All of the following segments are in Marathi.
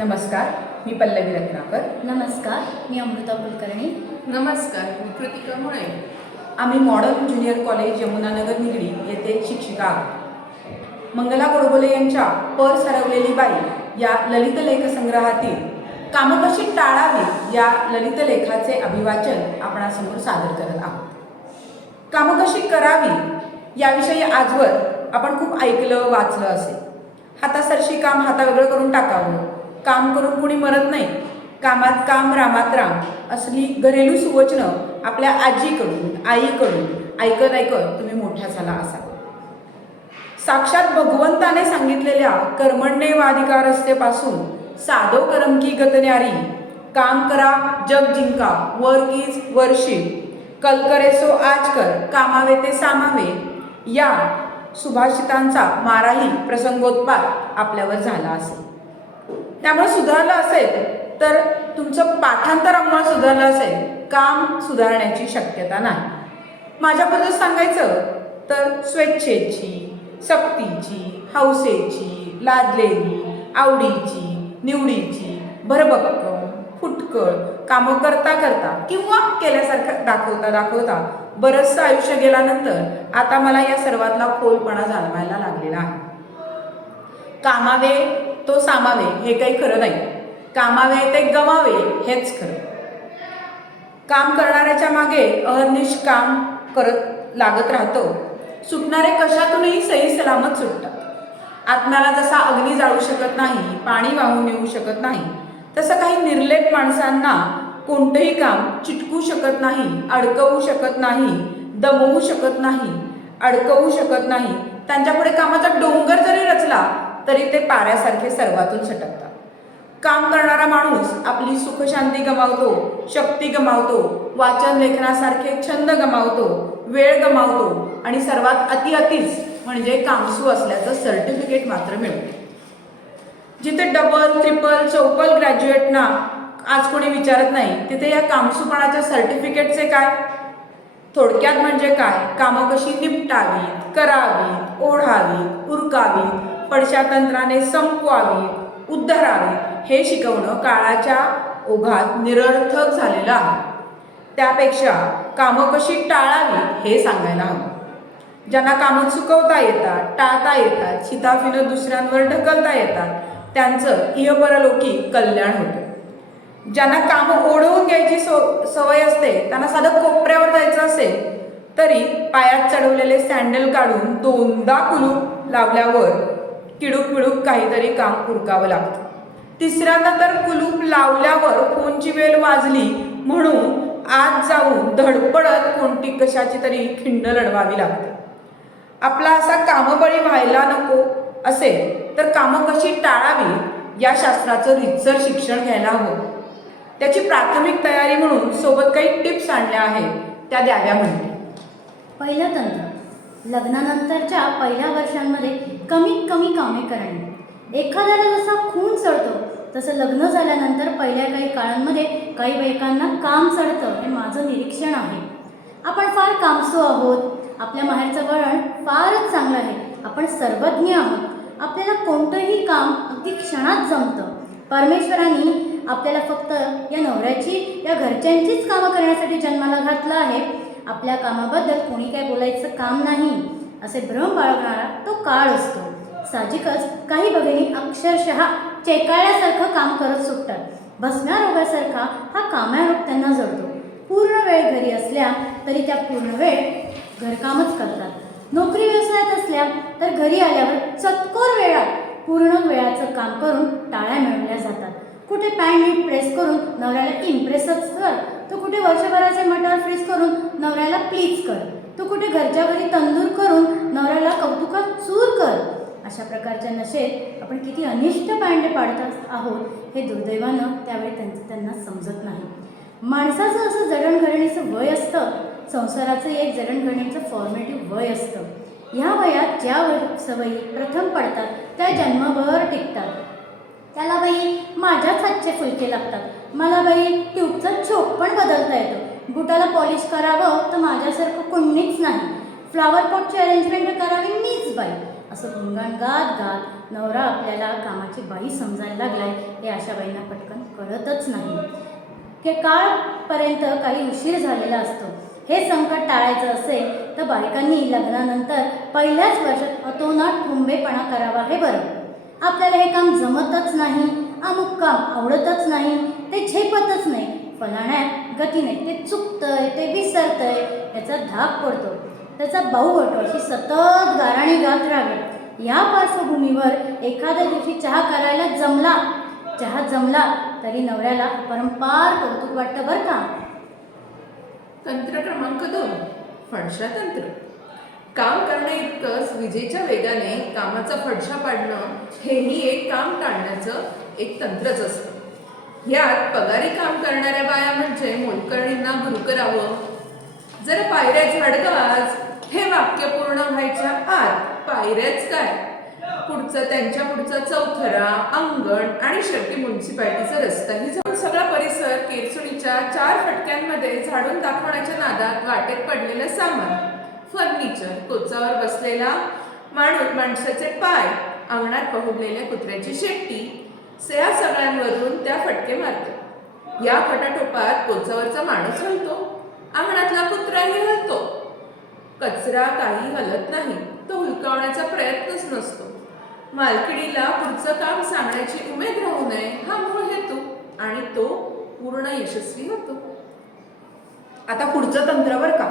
नमस्कार, मी पल्लवी रत्नाकर. नमस्कार, मी अमृता कुलकर्णी. नमस्कार, मी कृतिका मुळे. आम्ही modern junior college Yamunanagar Nigdi येथे शिक्षिका आहोत. मंगला गोडबोले यांच्या पर्स हरवलेली बाई या ललित लेखसंग्रहातील कामं कशी टाळावी या ललित लेखाचे अभिवाचन आपणासमोर सादर करत आहोत. कामं कशी करावी याविषयी आजवर आपण खूप ऐकलं वाचलं असेल. हातासरशी काम हातावेगळं करून टाकावं, काम करून कुणी मरत नाही, कामात काम रामात राम असली घरेलू सुवचनं आपल्या आजीकडून आईकडून ऐकत ऐकत तुम्ही मोठ्या झाला असाल. साक्षात भगवंताने सांगितलेल्या कर्मण्येवाधिकारस्तेपासून साधो करम की गतन्यारी, काम करा जग जिंका, वर्क इज वर्शिप, कल करे सो आज कर, कामावे ते सामावे या सुभाषितांचा माराही प्रसंगोत्पात आपल्यावर झाला असेल. त्यामुळे सुधारलं असेल तर तुमचं पाठांतर अंमळ सुधारलं असेल, काम सुधारण्याची शक्यता नाही. माझ्याबद्दल सांगायचं तर स्वेच्छेची, सक्तीची, हौसेची, लादलेली, आवडीची, निवडीची, भरभक्कम, फुटकळ कामं करता करता किंवा केल्यासारखं दाखवता बरंचसं आयुष्य गेल्यानंतर आता मला या सर्वातला खोलपणा जाणवायला लागलेला आहे. कामावे तो सामावे हे काही खरं नाही, कामावे ते गमावे हेच खरं. काम करणाऱ्याच्या मागे अहर्निश काम करत लागत राहतो. सुटणारे कशातूनही सही सलामत सुटतात. आत्म्याला जसा अग्नी जाळू शकत नाही, पाणी वाहून नेऊ शकत नाही, तसं काही निर्लेप माणसांना कोणतंही काम चिटकू शकत नाही, अडकवू शकत नाही, दमवू शकत नाही, अडकवू शकत नाही. त्यांच्यापुढे कामाचा डोंगर जरी रचला तरी ते पाऱ्यासारखे सर्वातून सटकतात. काम करणारा माणूस आपली सुखशांती गमावतो, शक्ती गमावतो, वाचन लेखनासारखे छंद गमावतो, वेळ गमावतो आणि सर्वात अतिच म्हणजे कामसू असल्याचं सर्टिफिकेट मात्र मिळतं. जिथे डबल ट्रिपल चौपल ग्रॅज्युएटना आज कोणी विचारत नाही, तिथे या कामसूपणाच्या सर्टिफिकेटचे काय? थोडक्यात म्हणजे काय? कामं कशी निपटावीत, करावीत, ओढावीत, उरकावीत, पडशा तंत्राने संपवावीत, उद्धरावीत हे शिकवणं काळाच्या ओघात निरर्थक झालेलं आहे. त्यापेक्षा कामं कशी टाळावीत हे सांगायला हवं. ज्यांना कामं चुकवता येतात, टाळता येतात, शिताफीनं दुसऱ्यांवर ढकलता येतात, त्यांचं इहपरलोकी कल्याण होतं. ज्यांना कामं ओढवून घ्यायची सवय असते, त्यांना साधं कोपऱ्यावर जायचं असेल तरी पायात चढवलेले सँडल काढून दोनदा कुलूप लावल्यावर किडूक पिडूक काहीतरी काम उरकावं लागतं. तिसऱ्यांदा तर कुलूप लावल्यावर फोनची वेळ वाजली म्हणून आत जाऊन धडपडत कोणती कशाची तरी खिंड लढवावी लागते. आपला असा कामबळी व्हायला नको असेल तर कामं कशी टाळावी या शास्त्राचं रीतसर शिक्षण घ्यायला हवं. त्याची प्राथमिक तयारी म्हणून सोबत काही टिप्स आणल्या आहेत, त्या द्याव्या म्हणते. पहिलं तंत्र, लग्नानंतरच्या पहिल्या वर्षांमध्ये कमीत कमी कामे करणे. एखाद्याला जसा खून चढतो तसं लग्न झाल्यानंतर पहिल्या काही काळांमध्ये काही बायकांना काम चढतं, हे माझं निरीक्षण आहे. आपण फार कामसू आहोत, आपल्या माहेरचं वळण फारच चांगलं आहे, आपण सर्वज्ञ आहोत, आपल्याला कोणतंही काम अगदी क्षणात जमतं. परमेश्वरांनी आपल्याला फक्त या नवऱ्याची या घरच्यांचीच कामं करण्यासाठी जन्माला घातलं आहे. आपल्या कामाबद्दल कोणी काय बोलायचं काम नाही असे भ्रम बाळगणारा तो काळ असतो. साहजिकच काही भगिनी अक्षरशः चेकाळ्यासारखं काम करत सुटतात. भस्म्यारोगासारखा हा कामारोग त्यांना जडतो. पूर्ण वेळ घरी असल्या तरी त्या पूर्ण वेळ घरकामच करतात. नोकरी व्यवसायात असल्या तर घरी आल्यावर चतकोर वेळात पूर्ण वेळाचं काम करून टाळ्या मिळवल्या जातात. कुठे पॅन्ट नीट प्रेस करून नवऱ्याला इम्प्रेसच कर, तो कुठे वर्षभराचे मटार फ्रीज करून नवऱ्याला प्लीज कर, तो कुठे घरच्या घरी तंदूर करून नवऱ्याला कौतुकात चूर कर. अशा प्रकारच्या नशेत आपण किती अनिष्ट पांडे पाडत आहोत हे दुर्दैवानं त्यावेळी त्यांना समजत नाही. माणसाचं असं जडणघडणीचं वय असतं, संसाराचं एक जडणघडणीचं फॉर्मेटिव्ह वय असतं. ह्या वयात ज्या सवयी प्रथम पडतात त्या जन्मभर टिकतात. त्याला बाई माझ्याच हातचे फुलके लागतात, मला बाई ट्यूबचा चोप पण बदलता येतो, बुटाला पॉलिश करावं तर माझ्यासारखं कोणीच नाही, फ्लावर पॉटची अरेंजमेंट करावी मीच बाई, असं गुणगान गात गात नवरा आपल्याला कामाची बाई समजायला लागलाय हे आशाबाईंना पटकन कळतच नाही. की काळपर्यंत काही उशीर झालेला असतो. हे संकट टाळायचं असेल तर बायकांनी लग्नानंतर पहिल्याच वर्षात अतोनात ठुंबेपणा करावा हे बरं. आपल्याला हे काम जमतच नाही, अमुक काम आवडतच नाही, ते झेपतच नाही, फलाण्यात गती नाही, ते चुकतंय, ते विसरतंय, याचा धाक पडतो, त्याचा बाऊ होतो, अशी सतत गाराणी गात राहावी. या पार्श्वभूमीवर एखाद्या दिवशी चहा करायला चहा जमला तरी नवऱ्याला परंपार कौतुक वाटतं बरं का. तंत्र क्रमांक 2, फडशा तंत्र. काम करणे इतकंच विजेच्या वेगाने कामाचा फडशा पाडणं हेही एक काम टाळण्याचं एक तंत्रच असतं. यात पगारी काम करणाऱ्या बाया म्हणजे मोलकरणींना गुरु करावं. जरा पायऱ्या झाडगाज हे वाक्य पूर्ण व्हायच्या आत पायऱ्याच काय, त्यांच्या पुढचा चौथरा, अंगण आणि शेवटी म्युन्सिपाल्टीचा रस्ताही जाऊन सगळा परिसर केरसुणीच्या 4 फटक्यांमध्ये झाडून दाखवण्याच्या नादात वाटेत पडलेलं सामान, फर्निचर, कोचावर बसलेला माणसाचे पाय, अंगणात पहुडलेल्या कुत्र्याची शेपटी, या सगळ्यांवरून त्या फटके मारतात. या खटाटोपात कोचावरचा माणूस हलतो, अंगणातला कुत्राही हलतो, कचरा काही हलत नाही, तो हुलकावण्याचा प्रयत्नच नसतो. मालकिणीला पुढचं काम सांगण्याची उमेद राहू नये हा मूळ हेतू, आणि तो पूर्ण यशस्वी होतो. आता पुढचं तंत्र बरं का,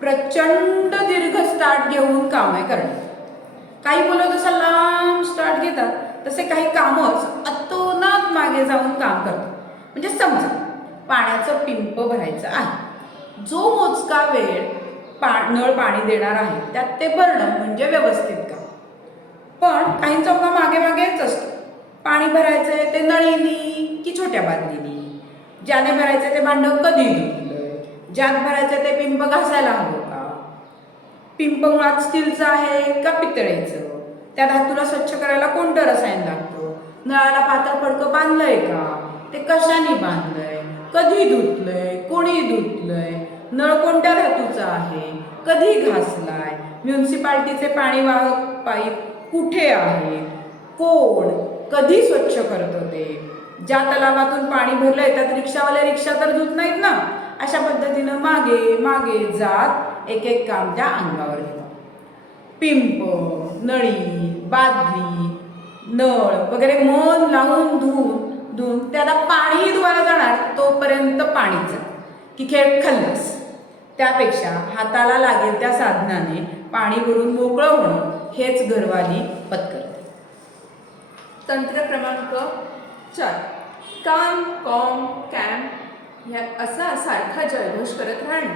प्रचंड दीर्घ स्टार्ट घेऊन कामे करणे. काही मुलं जसं लांब स्टार्ट घेतात तसे काही कामच अतोनात मागे जाऊन काम करतात. म्हणजे समजा पाण्याचं पिंप भरायचं आहे, जो मोजका वेळ नळ पाणी देणार आहे त्यात ते भरणं म्हणजे व्यवस्थित काम. पण काहींचा उगा मागे मागेच असतो. पाणी भरायचंय ते नळीनी की छोट्या बादलीनी, ज्याने भरायचं ते भांडं कधी धुतलंय, ज्यात भरायचं ते पिंप घासायला हवं का, पिंप मुळात स्टीलचं आहे का पितळेचं, त्या धातूला स्वच्छ करायला कोणतं रसायन लागतं, नळाला पातळ फडकं बांधलंय का, ते कशाने बांधलंय, कधी धुतलंय, कोणी धुतलंय, नळ कोणत्या धातूचा आहे, कधी घासलाय, म्युन्सिपाल्टीचे पाणी वाहक पाईप कुठे आहे, कोण कधी स्वच्छ करतं, ते ज्या तलावातून पाणी भरलंय त्यात रिक्षावाले रिक्षा तर धुत नाहीत ना. अशा पद्धतीनं मागे मागे जात एक एक काम त्या अंगावर घेतात. पिंप, नळी, बादली, नळ वगैरे मन लावून धुवून त्याला पाणी धुवायला जाणार तोपर्यंत पाणीच की खेळ खल्लास. त्यापेक्षा हाताला लागेल त्या साधनाने पाणी भरून मोकळं होणं हेच घरवाली पत्करते. तंत्र क्रमांक 4, काम, कॉम, कॅम्प ह्या असा सारखा जयघोष करत राहणे.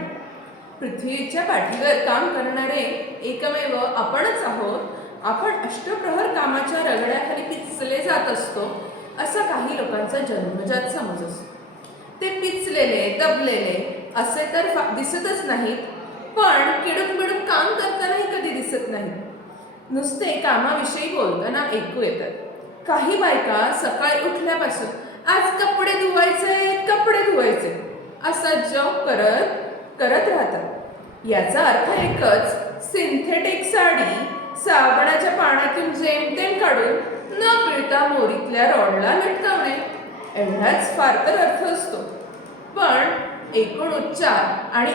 पृथ्वीच्या पाठीवर काम करणारे एकमेव आपणच आहोत. आपण अष्टप्रहर कामाच्या रगड्याखाली पिचले जात असतो असा काही लोकांचा जन्मजात समज असतो. ते पिचलेले, दबलेले असे तर दिसतच नाहीत, पण किडून बिडून काम करतानाही कधी दिसत नाहीत. नुसते कामाविषयी बोलताना ऐकू येतात. काही बायका सकाळी उठल्यापासून आज कपडे धुवायचे असा जॉब करत राहतात. याचा अर्थ एकच, सिंथेटिक साडी साबणाच्या पाण्यातून जेमतेम काढून न पिळता मोरीतल्या रॉडला लटकावणे एवढाच फार तर अर्थ असतो. पण एकूण उच्चार आणि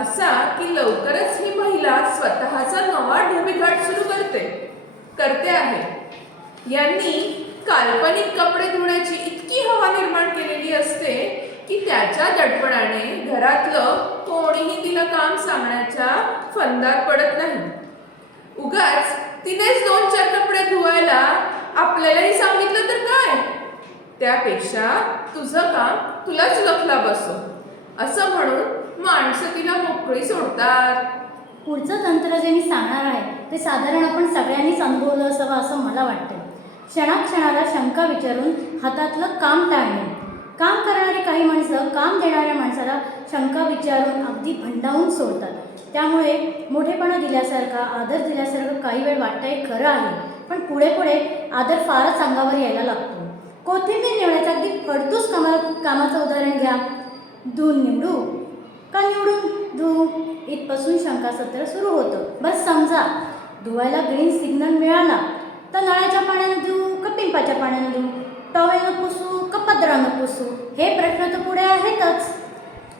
असा की लवकरच ही महिला स्वतःचा नवा ढोबीघाट सुरू करते आहे. यांनी काल्पनिक कपडे धुण्याची इतकी हवा निर्माण केलेली असते की त्याच्या दडपणाने घरातलं कोणीही तिला काम सांगण्याच्या फंदात पडत नाही. उगाच तिनेच 2-4 कपडे धुवायला आपल्यालाही सांगितलं तर काय, त्यापेक्षा तुझं काम तुलाच लखला बसो असं म्हणून माणसं तिला मोकळी सोडतात. पुढचं तंत्र जे मी सांगणार आहे ते साधारण आपण सगळ्यांनीच अनुभवलं असावं असं मला वाटतं. क्षणाक्षणाला शंका विचारून हातातलं काम टाळणे. काम करणारी काही माणसं काम देणाऱ्या माणसाला शंका विचारून अगदी भंडावून सोडतात. त्यामुळे मोठेपणा दिल्यासारखा, आदर दिल्यासारखं काही वेळ वाटतं हे खरं आहे, पण पुढे पुढे आदर फारच अंगावर यायला लागतो. कोथिंबीर निवडायचं अगदी फडतूस कामाचं उदाहरण घ्या. धुवून निवडू का निवडून धुवू इथपासून शंकासत्र सुरू होतं. बरं समजा धुवायला ग्रीन सिग्नल मिळाला तर नळाच्या पाण्यानं धुवू का पिंपाच्या पाण्यानं धुवू, टॉवेलनं पुसू का पदरानं पुसू, हे प्रश्न तर पुढे आहेतच.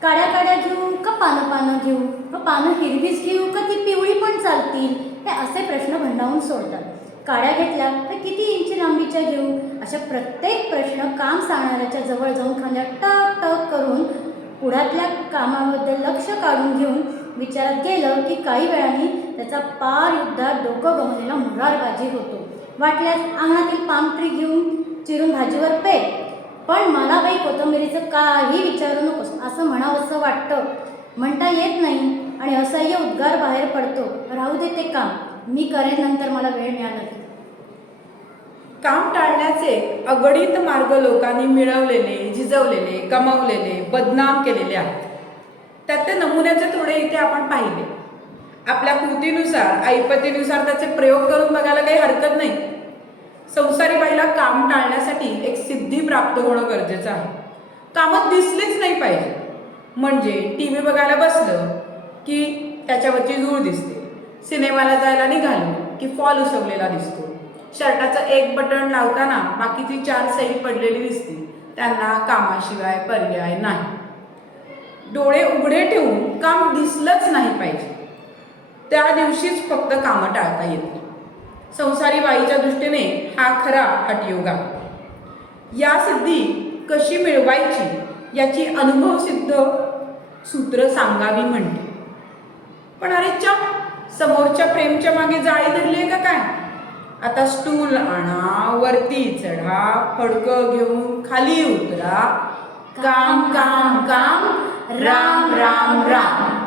काड्या काड्या घेऊ का पानं पानं घेऊ, व पानं हिरवीच घेऊ का ती पिवळी पण चालतील, हे असे प्रश्न भंडावून सोडतात. काड्या घेतल्या तर किती इंची लांबीच्या घेऊ, अशा प्रत्येक प्रश्न काम सांगणाऱ्याच्या जवळ जाऊन खांद्या टक टक करून पुढ्यातल्या कामाबद्दल लक्ष काढून घेऊन विचारात गेलं की काही वेळाने त्याचा पार युद्धात डोकं गमवलेला मुरारबाजी होतो. वाटल्यास अंगणातील पाम ट्री घेऊन चिरून भाजीवर पेट, पण मला बाई कोथिंबिरीचं काही विचारू नकोस असं म्हणावंसं वाटतं. म्हणता येत नाही आणि असह्य उद्गार बाहेर पडतो. राहू दे ते काम, मी करेन नंतर मला वेळ मिळाला की. काम टाळण्याचे अगणित मार्ग लोकांनी मिळवलेले, झिजवलेले, कमावलेले, बदनाम केलेले आहेत. त्याचे नमुन्याचे थोडे इथे आपण पाहिले. आपल्या कृतीनुसार, ऐपतीनुसार त्याचे प्रयोग करून बघायला काही हरकत नाही. संसारी बाईला काम टाळण्यासाठी एक सिद्धी प्राप्त होणं गरजेचं आहे. कामं दिसलीच नाही पाहिजे. म्हणजे टी व्ही बघायला बसलं की त्याच्यावरची धूळ दिसते, सिनेमाला जायला निघालो की फॉल उसवलेला दिसतो, शर्टाचं एक बटन लावताना बाकीची 4 सैल पडलेली दिसते. त्यांना कामाशिवाय पर्याय नाही. डोळे उघडे ठेवून काम दिसलंच नाही पाहिजे. त्या दिवशीच फक्त कामं टाळता येतील. संसारी बाईच्या दृष्टीने हा खरा हटयोग आहे. या सिद्धी कशी मिळवायची याची अनुभवसिद्ध सूत्र सांगावी म्हणते. पण अरे च्या, समोरच्या फ्रेमच्या मागे जाळी धरली आहे का काय? आता स्टूल आणा, वरती चढा, फडकं घेऊन खाली उतरा, काम काम काम, राम राम राम.